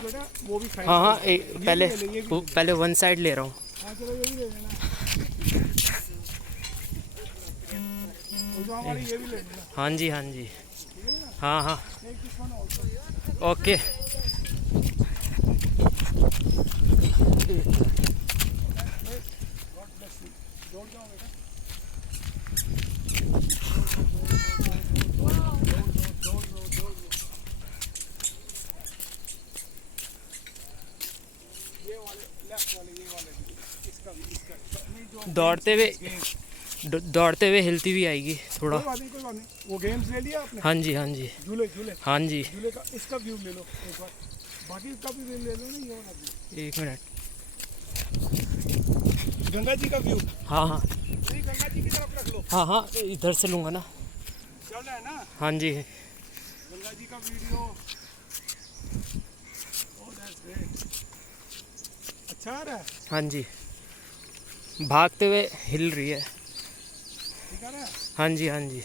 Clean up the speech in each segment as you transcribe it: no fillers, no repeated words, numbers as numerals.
बेटा वो भी हाँ हाँ पहले पहले वन साइड ले रहा हूँ। हाँ चलो ये भी ले लेना, वो जो हमारी ये भी ले लेना। हाँ जी हाँ जी। ठीक है ना, हाँ हाँ एक this one also. Okay. God bless you. दौड़ जाओ बेटा, दौड़ लो। ये वाले लेफ्ट वाले, ये वाले भी, इसका भी, इसका नहीं जो दौड़ते हुए हिलती भी आएगी थोड़ा। कोई बात नहीं। वो गेम्स ले लिया आपने? हाँ जी हाँ जी झूले झूले हाँ जी। झूले का इसका व्यू ले लो एक बार, बाकी का भी ले लो ना, ये वाला व्यू, एक मिनट। गंगा जी का व्यू। हाँ हाँ नहीं, गंगा जी की तरफ रख लो। हाँ हाँ इधर से लूँगा ना। चल रहा है ना हाँ जी गंगा जी का वीडियो। ओह दैट्स ग्रेट, अच्छा आ रहा है, हाँ जी। भागते हुए हिल रही है। ठीक आ रहा है। हाँ जी हाँ जी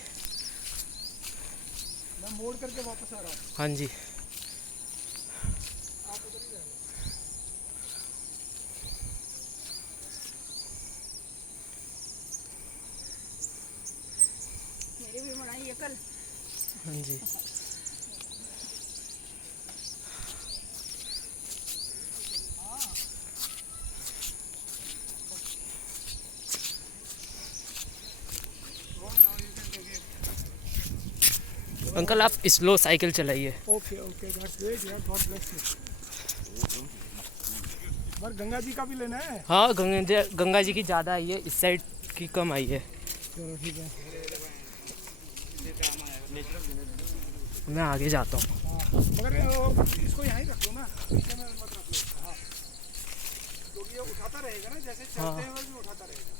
मैं मोड़ करके वापस आ रहा हूँ, हाँ जी। आप उधर ही रहना। मेरी भी बनाई है कल। हाँ जी अंकल आप स्लो साइकिल चलाइए। ओके ओके दैट्स ग्रेट यार, गॉड ब्लेस यू। पर गंगा जी का भी लेना है। हाँ गंगा जी की ज़्यादा आई है, इस साइड की कम आई है। चलो ठीक है। मैं आगे जाता हूँ। हाँ मगर इसको यहाँ ही रख लो ना, पीछे में मत रख लो। हाँ क्योंकि ये उठाता रहेगा ना, जैसे चलते हुए भी उठाता रहेगा।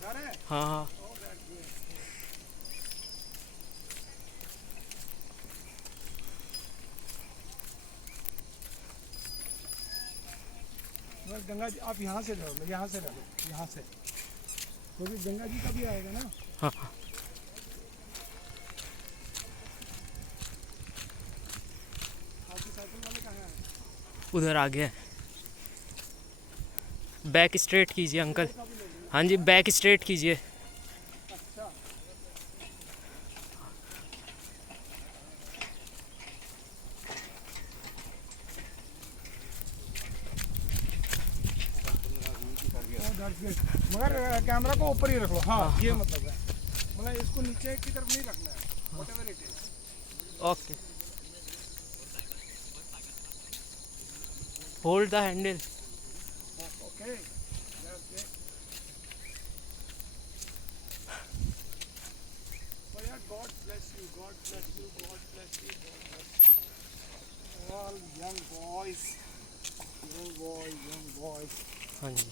उठा रहे हैं? हाँ हाँ Oh, that's good. बस गंगा जी आप यहाँ से रहो, यहाँ से रहो, यहाँ से, क्योंकि गंगा जी का भी आएगा ना। हाँ हाँ आपकी साइकिल वाले कहाँ हैं? उधर आगे है। बैक स्ट्रेट कीजिए अंकल। हाँ जी बैक स्ट्रेट कीजिए। अच्छा मगर कैमरा को ऊपर ही रख लो। हाँ ये मतलब है, मतलब इसको नीचे की तरफ नहीं रखना है, whatever it is. Okay hold the handle. Okay God bless you, God bless you, God bless you, God bless all young boys, young boys. हाँ जी